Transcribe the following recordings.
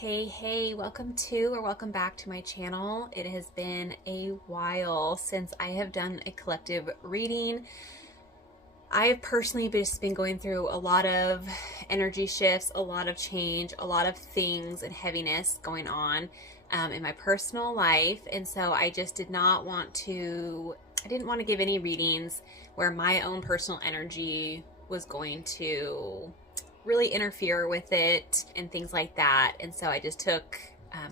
Hey, welcome to or welcome back to my channel. It has been a while since I have done a collective reading. I've personally just been going through a lot of energy shifts, a lot of change, a lot of things and heaviness going on in my personal life. And so I just I didn't want to give any readings where my own personal energy was going to really interfere with it and things like that. And so I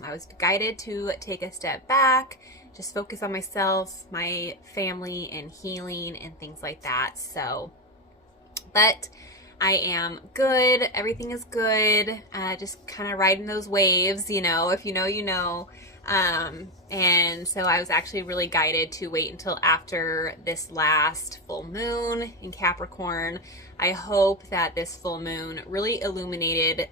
was guided to take a step back, just focus on myself, my family, and healing and things like that. But I am good. Everything is good. Just kind of riding those waves, if you know, you know. And so I was actually really guided to wait until after this last full moon in Capricorn. I hope that this full moon really illuminated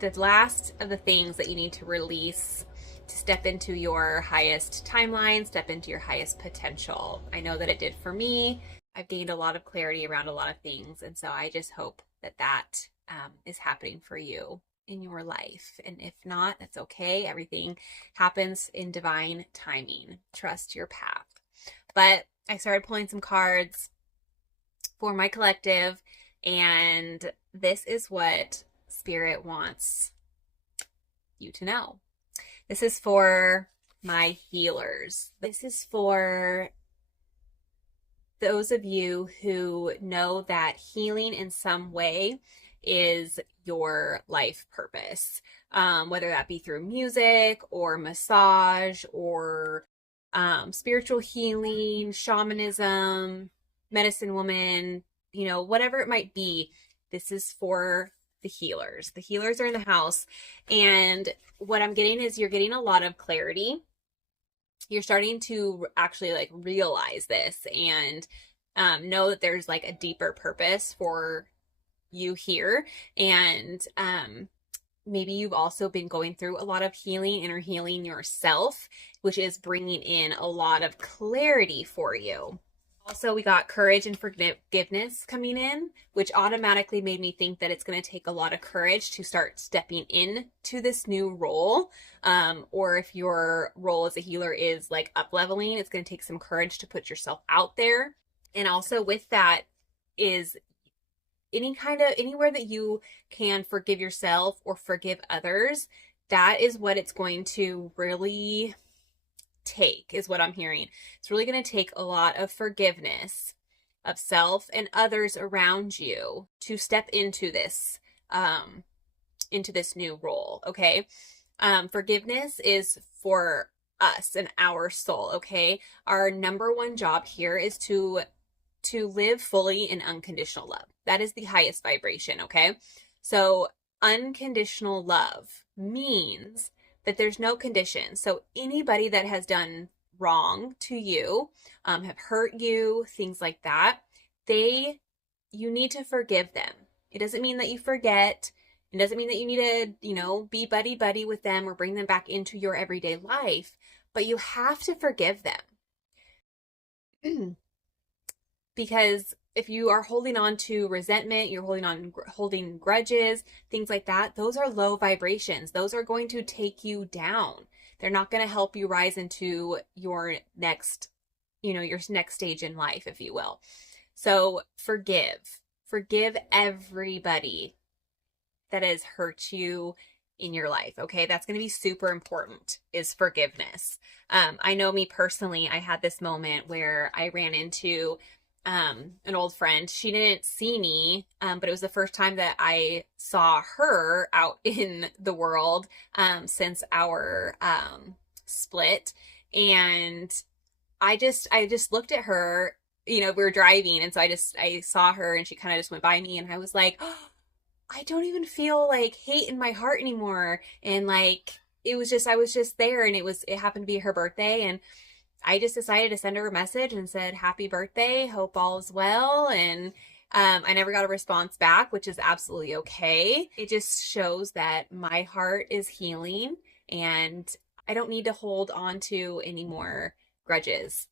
the last of the things that you need to release to step into your highest timeline, step into your highest potential. I know that it did for me. I've gained a lot of clarity around a lot of things. And so I just hope that is happening for you in your life. And if not, that's okay. Everything happens in divine timing. Trust your path. But I started pulling some cards for my collective, and this is what Spirit wants you to know. This is for my healers. This is for those of you who know that healing in some way is your life purpose, whether that be through music or massage or spiritual healing, shamanism, medicine woman, whatever it might be. This is for the healers. The healers are in the house. And what I'm getting is you're getting a lot of clarity. You're starting to actually realize this and know that there's a deeper purpose for you here. And maybe you've also been going through a lot of healing, inner healing yourself, which is bringing in a lot of clarity for you. Also, we got courage and forgiveness coming in, which automatically made me think that it's going to take a lot of courage to start stepping into this new role. Or if your role as a healer is up leveling, it's going to take some courage to put yourself out there. And also with that is anywhere that you can forgive yourself or forgive others, that is what it's going to really take, is what I'm hearing. It's really going to take a lot of forgiveness of self and others around you to step into this new role. Okay. Forgiveness is for us and our soul. Okay. Our number one job here is to live fully in unconditional love. That is the highest vibration. Okay. So unconditional love means that there's no condition. So anybody that has done wrong to you, have hurt you, things like that, you need to forgive them. It doesn't mean that you forget. It doesn't mean that you need to, be buddy with them or bring them back into your everyday life, but you have to forgive them. Because if you are holding on to resentment, you're holding grudges, things like that, those are low vibrations. Those are going to take you down. They're not going to help you rise into your next stage in life, if you will. So forgive everybody that has hurt you in your life. Okay. That's going to be super important, is forgiveness. I know me personally, I had this moment where I ran into an old friend. She didn't see me, but it was the first time that I saw her out in the world since our split. And I just looked at her. We were driving, and so I saw her, and she kind of just went by me, and I was like, oh, I don't even feel hate in my heart anymore. And I was just there, and it happened to be her birthday, and I just decided to send her a message and said, happy birthday, hope all is well. And I never got a response back, which is absolutely okay. It just shows that my heart is healing and I don't need to hold on to any more grudges.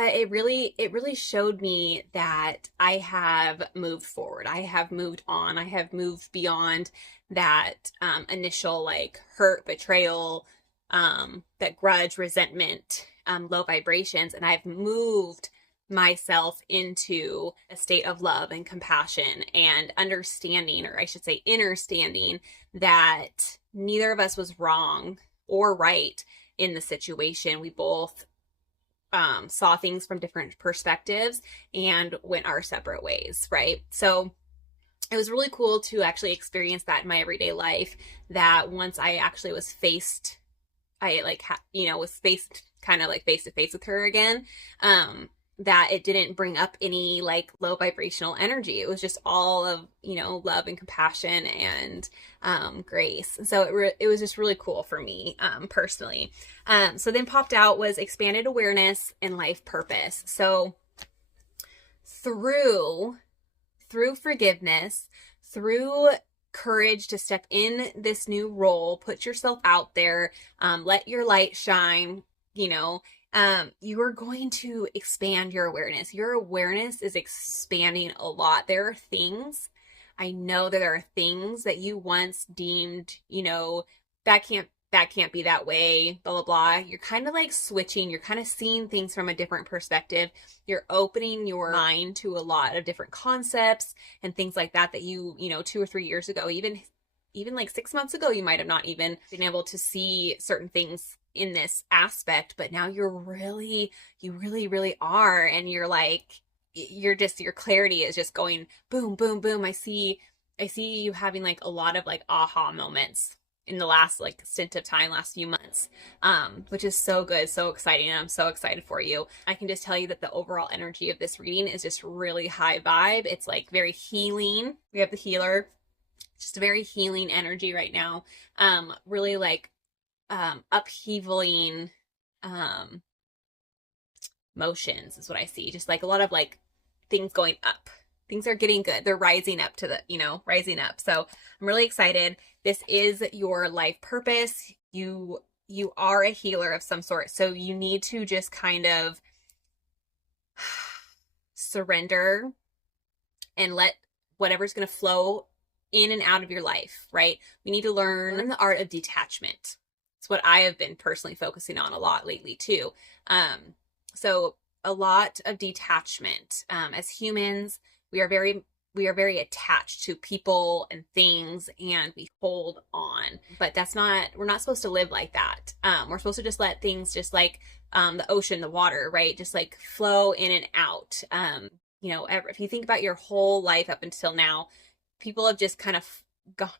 but it really showed me that I have moved forward. I have moved on. I have moved beyond that initial like hurt, betrayal, that grudge, resentment, low vibrations, and I've moved myself into a state of love and compassion and understanding, or I should say, understanding that neither of us was wrong or right in the situation. We both saw things from different perspectives and went our separate ways, right? So it was really cool to actually experience that in my everyday life, that once I actually was faced, I like, was faced kind of like face to face with her again, that it didn't bring up any like low vibrational energy. It was just all of, love and compassion and grace. So it was just really cool for me personally. So then popped out was expanded awareness and life purpose. So through forgiveness, through courage to step in this new role, put yourself out there, let your light shine, you are going to expand your awareness. Your awareness is expanding a lot. I know that there are things that you once deemed, that can't be that way, blah, blah, blah. You're kind of like switching. You're kind of seeing things from a different perspective. You're opening your mind to a lot of different concepts and things like that you 2 or 3 years ago, even like 6 months ago, you might have not even been able to see certain things in this aspect, but now you really, really are. And you're like, your clarity is just going boom, boom, boom. I see you having like a lot of like aha moments in the last like stint of time, last few months, which is so good, so exciting. And I'm so excited for you. I can just tell you that the overall energy of this reading is just really high vibe. It's like very healing. We have the healer, just a very healing energy right now. Really like upheavaling motions is what I see. Just like a lot of like things going up. Things are getting good. They're rising up to rising up. So I'm really excited. This is your life purpose. You are a healer of some sort. So you need to just kind of surrender and let whatever's going to flow in and out of your life, right? We need to learn the art of detachment. It's what I have been personally focusing on a lot lately too. So a lot of detachment. As humans, we are very attached to people and things, and we hold on. But we're not supposed to live like that. We're supposed to just let things, just like the ocean, the water, right? Just like flow in and out. If you think about your whole life up until now, people have just kind of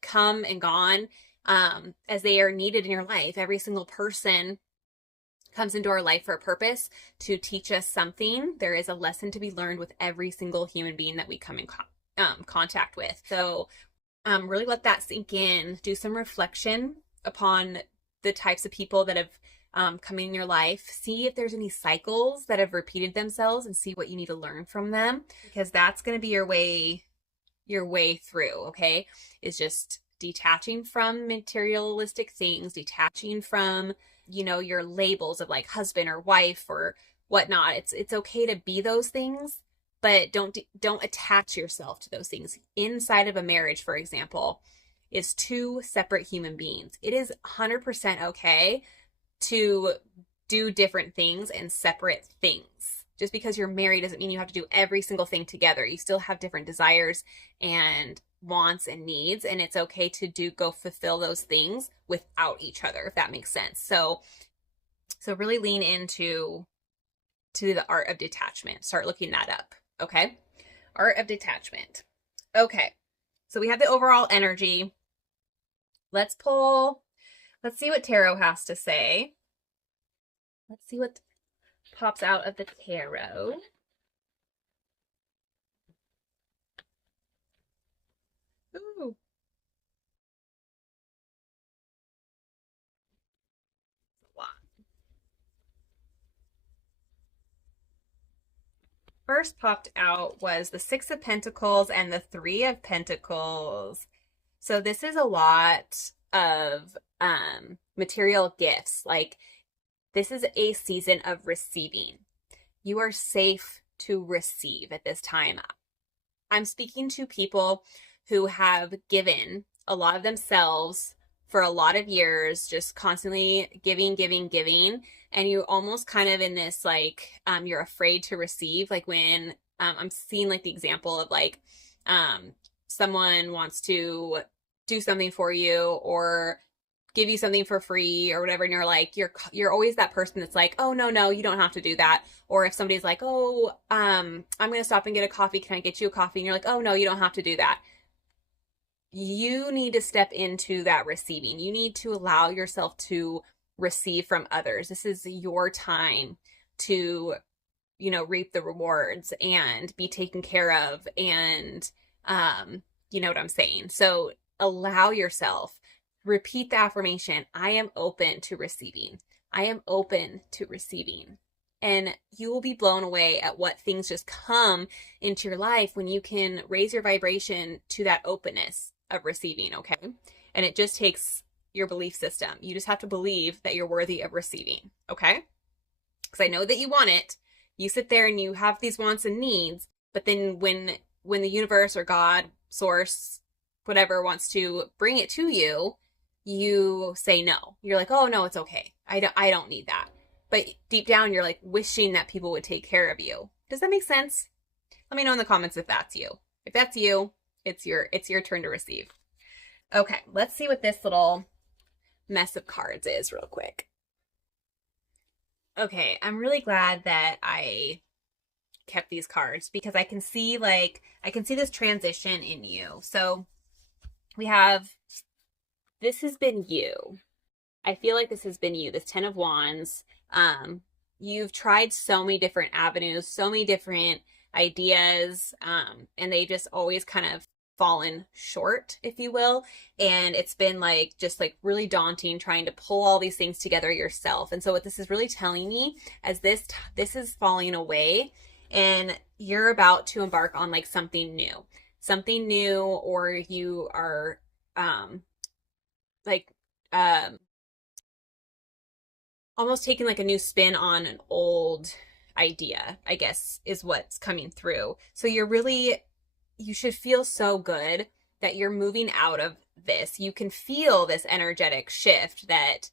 come and gone as they are needed in your life. Every single person comes into our life for a purpose, to teach us something. There is a lesson to be learned with every single human being that we come in contact with. So really let that sink in. Do some reflection upon the types of people that have come in your life. See if there's any cycles that have repeated themselves and see what you need to learn from them, because that's going to be your way through, okay? Is just detaching from materialistic things, detaching from, your labels of like husband or wife or whatnot. It's okay to be those things, but don't attach yourself to those things. Inside of a marriage, for example, is two separate human beings. It is 100% okay to do different things and separate things. Just because you're married doesn't mean you have to do every single thing together. You still have different desires and wants and needs, and it's okay to go fulfill those things without each other, if that makes sense. So really lean into the art of detachment. Start looking that up. Okay. Art of detachment. Okay. So we have the overall energy. Let's see what tarot has to say. Let's see what pops out of the tarot. Ooh. A lot. First popped out was the Six of Pentacles and the Three of Pentacles. So this is a lot of material gifts. Like, this is a season of receiving. You are safe to receive at this time. I'm speaking to people who have given a lot of themselves for a lot of years, just constantly giving, giving, giving. And you almost kind of in this like, you're afraid to receive. Like when I'm seeing like the example of like, someone wants to do something for you or give you something for free or whatever, and you're like you're always that person that's like, oh no, you don't have to do that. Or if somebody's like, oh, I'm gonna stop and get a coffee, can I get you a coffee? And you're like, oh no, you don't have to do that. You need to step into that receiving. You need to allow yourself to receive from others. This is your time to, reap the rewards and be taken care of. And you know what I'm saying? So allow yourself. Repeat the affirmation. I am open to receiving. I am open to receiving. And you will be blown away at what things just come into your life when you can raise your vibration to that openness of receiving, okay? And it just takes your belief system. You just have to believe that you're worthy of receiving, okay? Because I know that you want it. You sit there and you have these wants and needs, but then when the universe or God, source, whatever wants to bring it to you, you say no. You're like, oh no, it's okay. I don't need that. But deep down, you're like wishing that people would take care of you. Does that make sense? Let me know in the comments if that's you. If that's you, it's your turn to receive. Okay, let's see what this little mess of cards is real quick. Okay, I'm really glad that I kept these cards because I can see this transition in you. So we have, this has been you. I feel like this has been you, this 10 of Wands. You've tried so many different avenues, so many different ideas, and they just always kind of fallen short, if you will. And it's been like, just like really daunting trying to pull all these things together yourself. And so what this is really telling me as this is falling away and you're about to embark on like something new, or you are, almost taking like a new spin on an old idea, I guess, is what's coming through. So you should feel so good that you're moving out of this. You can feel this energetic shift that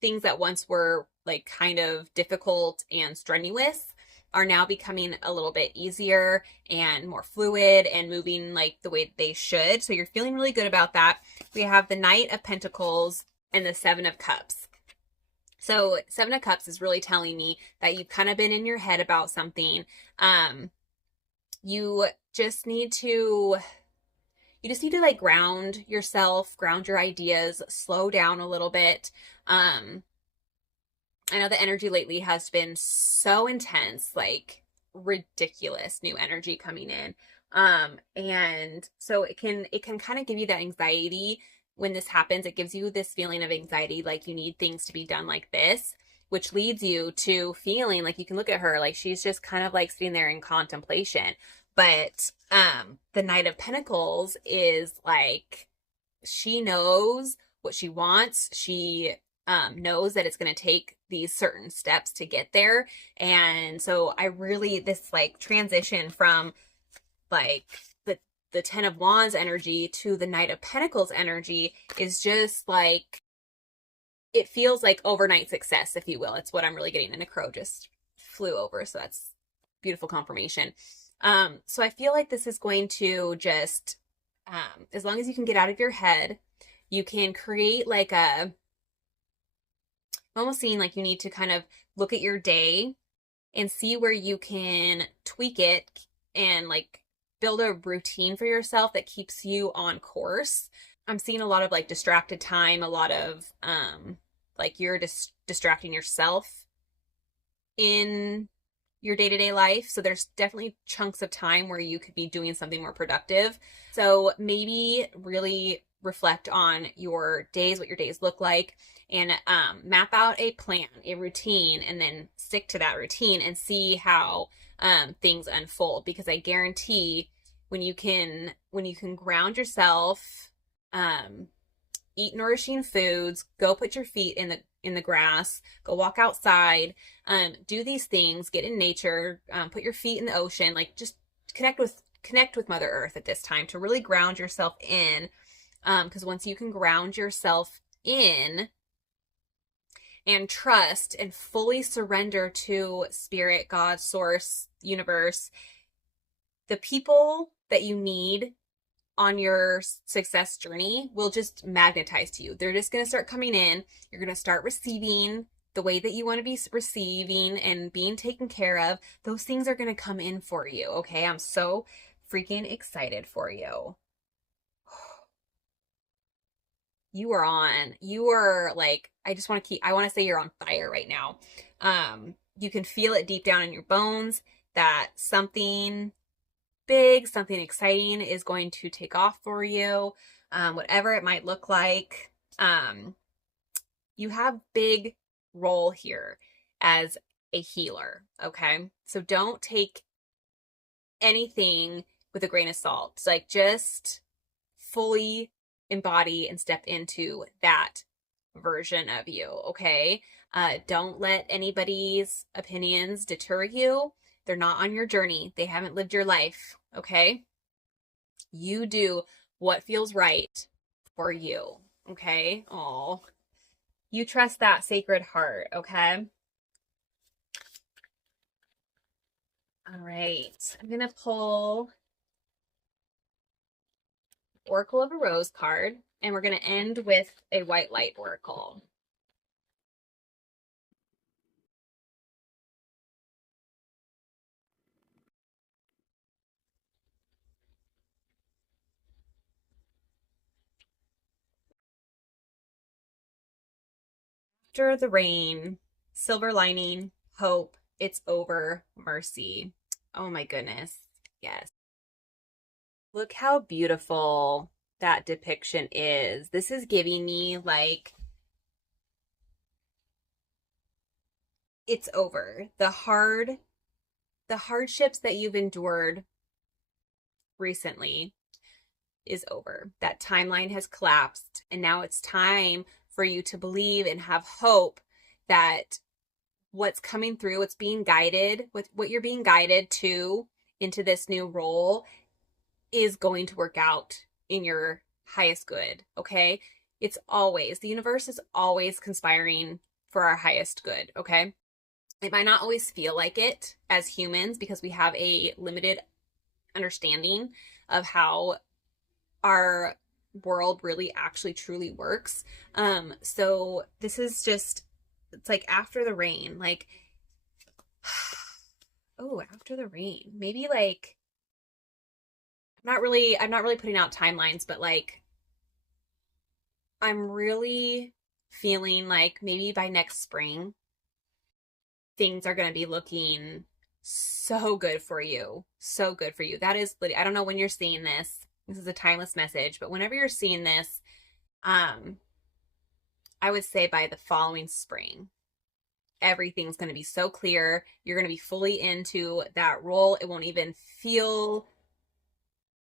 things that once were like kind of difficult and strenuous are now becoming a little bit easier and more fluid and moving like the way they should. So you're feeling really good about that. We have the Knight of Pentacles and the Seven of Cups. So Seven of Cups is really telling me that you've kind of been in your head about something. You just need to like ground yourself, ground your ideas, slow down a little bit. I know the energy lately has been so intense, like ridiculous new energy coming in. And so it can kind of give you that anxiety when this happens. It gives you this feeling of anxiety, like you need things to be done like this, which leads you to feeling like you can look at her, like she's just kind of like sitting there in contemplation. But the Knight of Pentacles is like, she knows what she wants. She knows that it's going to take these certain steps to get there. And so this like transition from like the 10 of Wands energy to the Knight of Pentacles energy is just like, it feels like overnight success, if you will. It's what I'm really getting. And a crow just flew over. So that's beautiful confirmation. So I feel like this is going to just, as long as you can get out of your head, you can create like I'm almost seeing like you need to kind of look at your day and see where you can tweak it and like build a routine for yourself that keeps you on course. I'm seeing a lot of like distracted time, a lot of like you're just distracting yourself in your day-to-day life. So there's definitely chunks of time where you could be doing something more productive. So maybe really reflect on your days, what your days look like, and map out a plan, a routine, and then stick to that routine and see how things unfold. Because I guarantee when you can ground yourself, eat nourishing foods, go put your feet in in the grass, go walk outside, do these things, get in nature, put your feet in the ocean, like just connect with Mother Earth at this time to really ground yourself in. Because once you can ground yourself in and trust and fully surrender to spirit, God, source, universe, the people that you need on your success journey will just magnetize to you. They're just going to start coming in. You're going to start receiving the way that you want to be receiving and being taken care of. Those things are going to come in for you. Okay. I'm so freaking excited for you. You are on. You are like, I want to say you're on fire right now. You can feel it deep down in your bones that something big, something exciting is going to take off for you, whatever it might look like. You have big role here as a healer, okay? So don't take anything with a grain of salt. It's like just fully embody and step into that version of you, okay? Don't let anybody's opinions deter you. They're not on your journey. They haven't lived your life, okay? You do what feels right for you, okay? Oh, you trust that sacred heart, okay? All right. I'm going to pull Oracle of a Rose card, and we're going to end with a white light oracle. After the rain, silver lining, hope, it's over, mercy. Oh my goodness. Yes. Look how beautiful that depiction is. This is giving me like it's over. The hardships that you've endured recently is over. That timeline has collapsed, and now it's time for you to believe and have hope that what's coming through, what's being guided, what you're being guided to into this new role is going to work out in your highest good, okay? The universe is always conspiring for our highest good, okay? It might not always feel like it as humans because we have a limited understanding of how our world really actually truly works. So this is just, it's like after the rain, like, oh, after the rain, maybe like, I'm not really putting out timelines, but like, I'm really feeling like maybe by next spring, things are going to be looking so good for you. So good for you. That is, I don't know when you're seeing this. This is a timeless message, but whenever you're seeing this, I would say by the following spring, everything's going to be so clear. You're going to be fully into that role. It won't even feel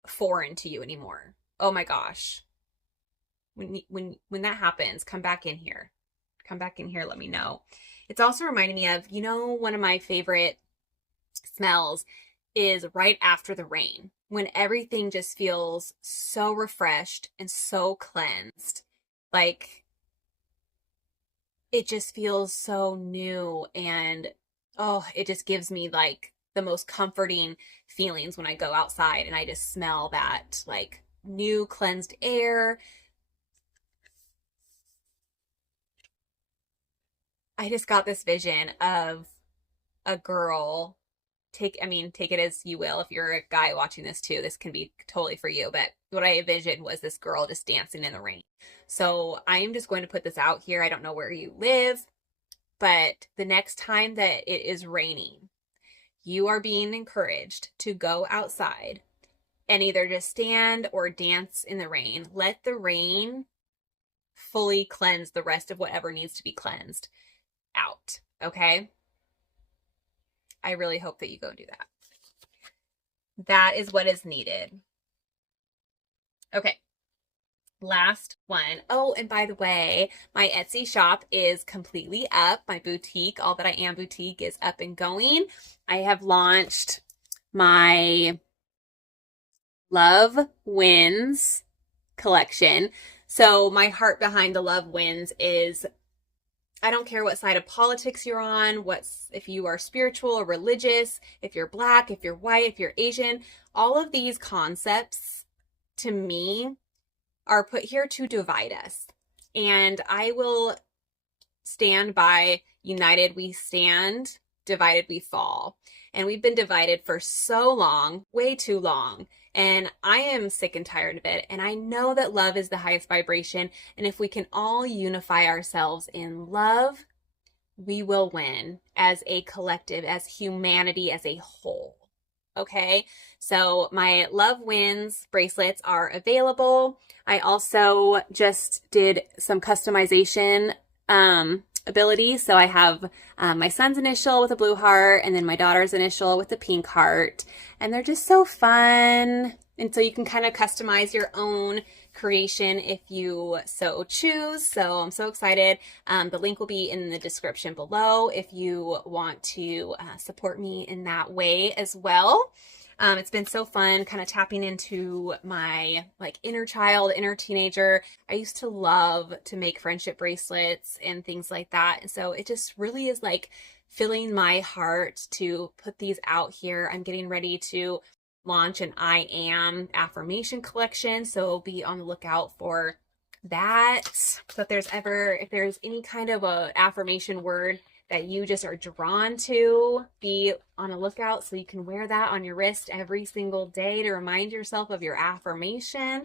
foreign to you anymore. Oh my gosh. When that happens, come back in here. Come back in here, let me know. It's also reminding me of, one of my favorite smells is right after the rain, when everything just feels so refreshed and so cleansed. Like it just feels so new, and oh, it just gives me like the most comforting feelings when I go outside and I just smell that like new cleansed air. I just got this vision of a girl. Take it as you will. If you're a guy watching this too, this can be totally for you. But what I envisioned was this girl just dancing in the rain. So I am just going to put this out here. I don't know where you live, but the next time that it is raining, you are being encouraged to go outside and either just stand or dance in the rain. Let the rain fully cleanse the rest of whatever needs to be cleansed out. Okay? I really hope that you go do that. That is what is needed. Okay. Last one. Oh, and by the way, my Etsy shop is completely up. My boutique, All That I Am boutique, is up and going. I have launched my Love Wins collection. So my heart behind the Love Wins is I don't care what side of politics you're on, if you are spiritual or religious, if you're black, if you're white, if you're Asian, all of these concepts to me are put here to divide us. And I will stand by united we stand, divided we fall. And we've been divided for so long, way too long. And I am sick and tired of it. And I know that love is the highest vibration. And if we can all unify ourselves in love, we will win as a collective, as humanity as a whole. Okay, so my Love Wins bracelets are available. I also just did some customization ability. So I have my son's initial with a blue heart and then my daughter's initial with the pink heart. And they're just so fun. And so you can kind of customize your own creation if you so choose. So I'm so excited. The link will be in the description below if you want to support me in that way as well. It's been so fun kind of tapping into my like inner child, inner teenager. I used to love to make friendship bracelets and things like that. And so it just really is like filling my heart to put these out here. I'm getting ready to launch an I Am affirmation collection. So be on the lookout for that. So if there's any kind of a affirmation word that you just are drawn to, be on a lookout so you can wear that on your wrist every single day to remind yourself of your affirmation.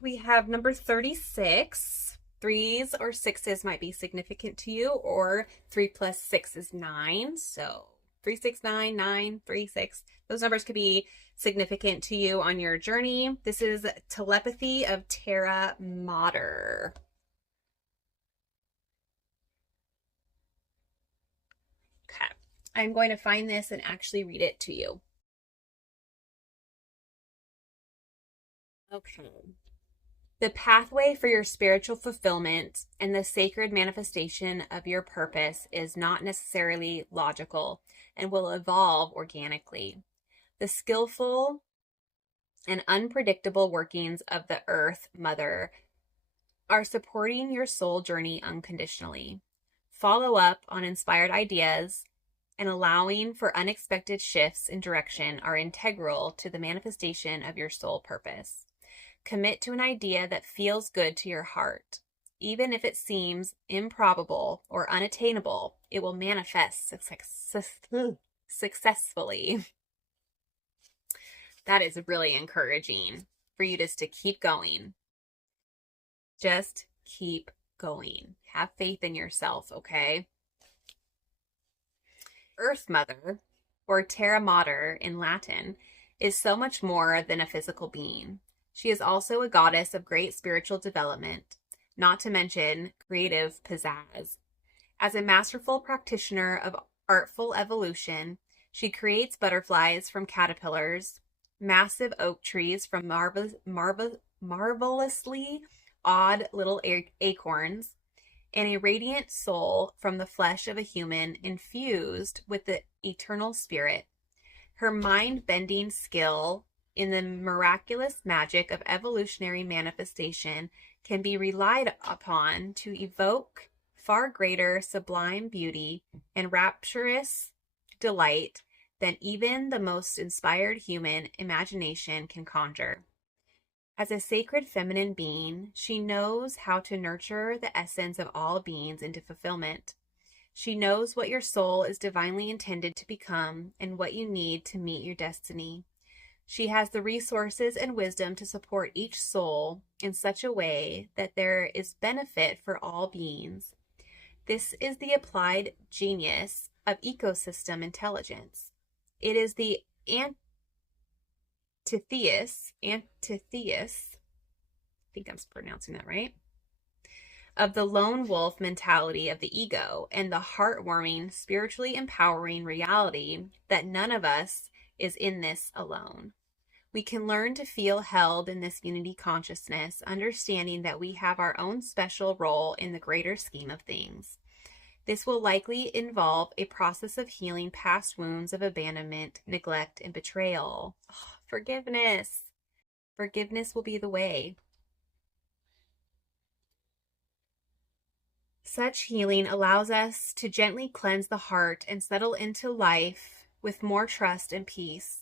We have number 36. Threes or sixes might be significant to you, or 3 plus 6 is 9. So 3, 6, 9, 9, 3, 6. Those numbers could be significant to you on your journey. This is Telepathy of Terra Mater. Okay. I'm going to find this and actually read it to you. Okay. The pathway for your spiritual fulfillment and the sacred manifestation of your purpose is not necessarily logical and will evolve organically. The skillful and unpredictable workings of the Earth Mother are supporting your soul journey unconditionally. Follow up on inspired ideas and allowing for unexpected shifts in direction are integral to the manifestation of your soul purpose. Commit to an idea that feels good to your heart. Even if it seems improbable or unattainable, it will manifest successfully. That is really encouraging for you just to keep going. Just keep going. Have faith in yourself, okay? Earth Mother, or Terra Mater in Latin, is so much more than a physical being. She is also a goddess of great spiritual development, not to mention creative pizzazz. As a masterful practitioner of artful evolution, she creates butterflies from caterpillars, massive oak trees from marvelously odd little acorns, and a radiant soul from the flesh of a human infused with the eternal spirit. Her mind-bending skill in the miraculous magic of evolutionary manifestation can be relied upon to evoke far greater sublime beauty and rapturous delight than even the most inspired human imagination can conjure. As a sacred feminine being, she knows how to nurture the essence of all beings into fulfillment. She knows what your soul is divinely intended to become and what you need to meet your destiny. She has the resources and wisdom to support each soul in such a way that there is benefit for all beings. This is the applied genius of ecosystem intelligence. It is the antithesis think I'm pronouncing that right, of the lone wolf mentality of the ego and the heartwarming, spiritually empowering reality that none of us is in this alone. We can learn to feel held in this unity consciousness, understanding that we have our own special role in the greater scheme of things. This will likely involve a process of healing past wounds of abandonment, neglect, and betrayal. Oh, forgiveness. Forgiveness will be the way. Such healing allows us to gently cleanse the heart and settle into life with more trust and peace.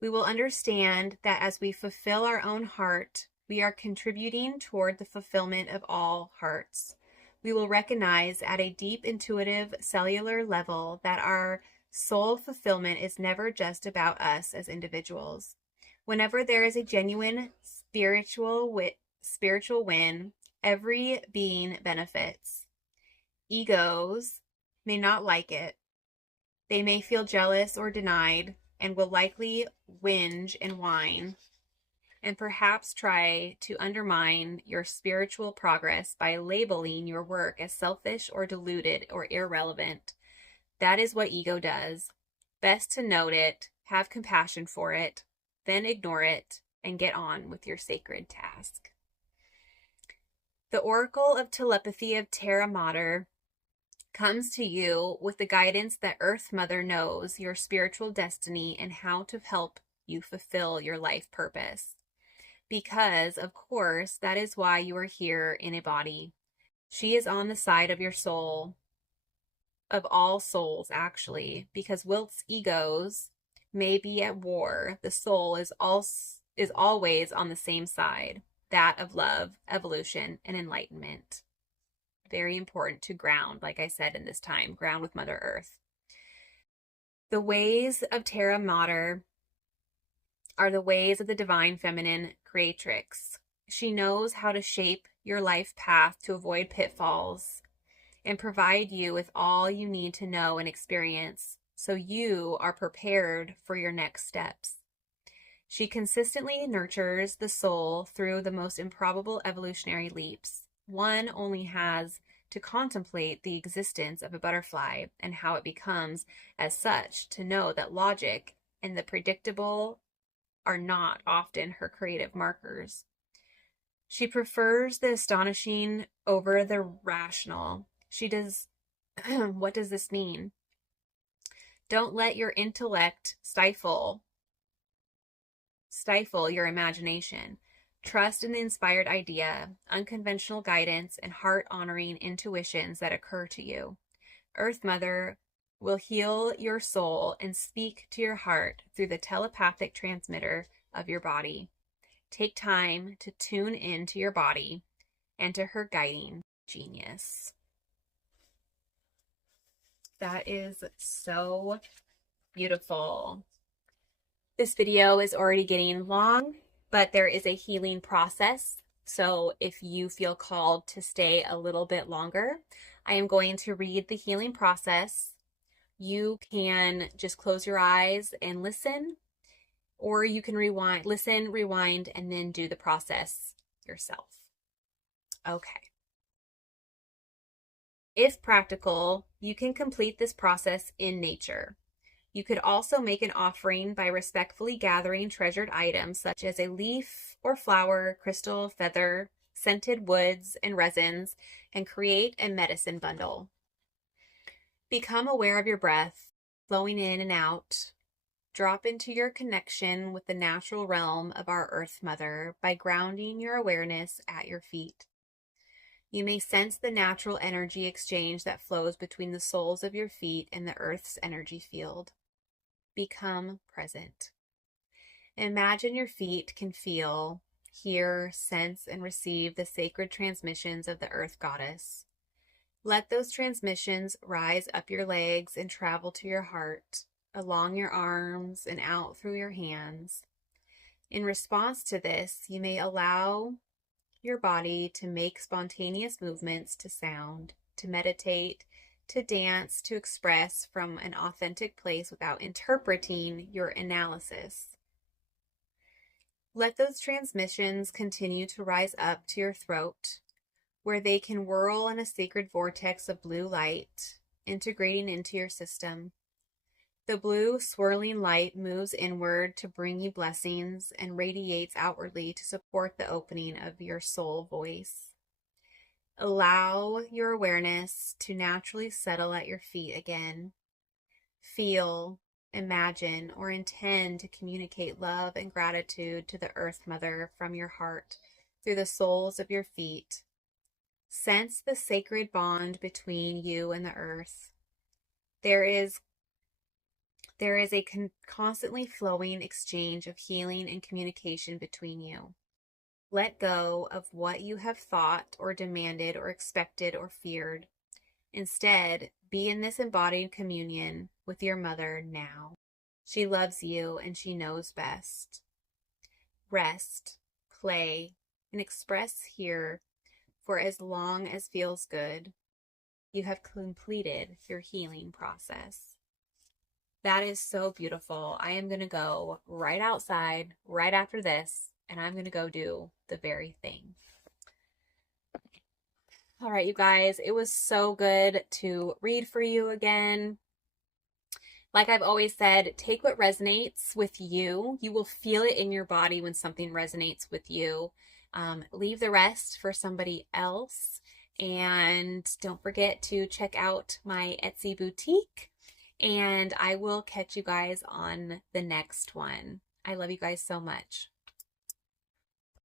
We will understand that as we fulfill our own heart, we are contributing toward the fulfillment of all hearts. We will recognize at a deep intuitive cellular level that our soul fulfillment is never just about us as individuals. Whenever there is a genuine spiritual win, every being benefits. Egos may not like it. They may feel jealous or denied and will likely whinge and whine and perhaps try to undermine your spiritual progress by labeling your work as selfish or deluded or irrelevant. That is what ego does. Best to note it, have compassion for it, then ignore it, and get on with your sacred task. The Oracle of Telepathy of Terra Mater comes to you with the guidance that Earth Mother knows your spiritual destiny and how to help you fulfill your life purpose. Because, of course, that is why you are here in a body. She is on the side of your soul, of all souls, actually, because whilst egos may be at war, the soul is always on the same side, that of love, evolution, and enlightenment. Very important to ground, like I said in this time, ground with Mother Earth. The ways of Terra Mater are the ways of the divine feminine creatrix. She knows how to shape your life path to avoid pitfalls and provide you with all you need to know and experience so you are prepared for your next steps. She consistently nurtures the soul through the most improbable evolutionary leaps. One only has to contemplate the existence of a butterfly and how it becomes as such to know that logic and the predictable are not often her creative markers. She prefers the astonishing over the rational. She does. What does this mean? Don't let your intellect stifle your imagination. Trust in the inspired idea, unconventional guidance, and heart-honoring intuitions that occur to you. Earth Mother will heal your soul and speak to your heart through the telepathic transmitter of your body. Take time to tune into your body and to her guiding genius. That is so beautiful. This video is already getting long, but there is a healing process. So if you feel called to stay a little bit longer, I am going to read the healing process. You can just close your eyes and listen, or you can listen, rewind, and then do the process yourself. Okay. If practical, you can complete this process in nature. You could also make an offering by respectfully gathering treasured items such as a leaf or flower, crystal, feather, scented woods, and resins, and create a medicine bundle. Become aware of your breath, flowing in and out. Drop into your connection with the natural realm of our Earth Mother by grounding your awareness at your feet. You may sense the natural energy exchange that flows between the soles of your feet and the Earth's energy field. Become present. Imagine your feet can feel, hear, sense, and receive the sacred transmissions of the Earth Goddess. Let those transmissions rise up your legs and travel to your heart, along your arms and out through your hands. In response to this, you may allow your body to make spontaneous movements to sound, to meditate, to dance, to express from an authentic place without interpreting your analysis. Let those transmissions continue to rise up to your throat, where they can whirl in a sacred vortex of blue light, integrating into your system. The blue swirling light moves inward to bring you blessings and radiates outwardly to support the opening of your soul voice. Allow your awareness to naturally settle at your feet again. Feel, imagine, or intend to communicate love and gratitude to the Earth Mother from your heart through the soles of your feet. Sense the sacred bond between you and the earth. There is a constantly flowing exchange of healing and communication between you. Let go of what you have thought or demanded or expected or feared. Instead, be in this embodied communion with your mother now. She loves you and she knows best. Rest, play, and express here for as long as feels good. You have completed your healing process. That is so beautiful. I am going to go right outside right after this, and I'm going to go do the very thing. All right, you guys, it was so good to read for you again. Like I've always said, take what resonates with you. You will feel it in your body when something resonates with you. Leave the rest for somebody else. And don't forget to check out my Etsy boutique. And I will catch you guys on the next one. I love you guys so much.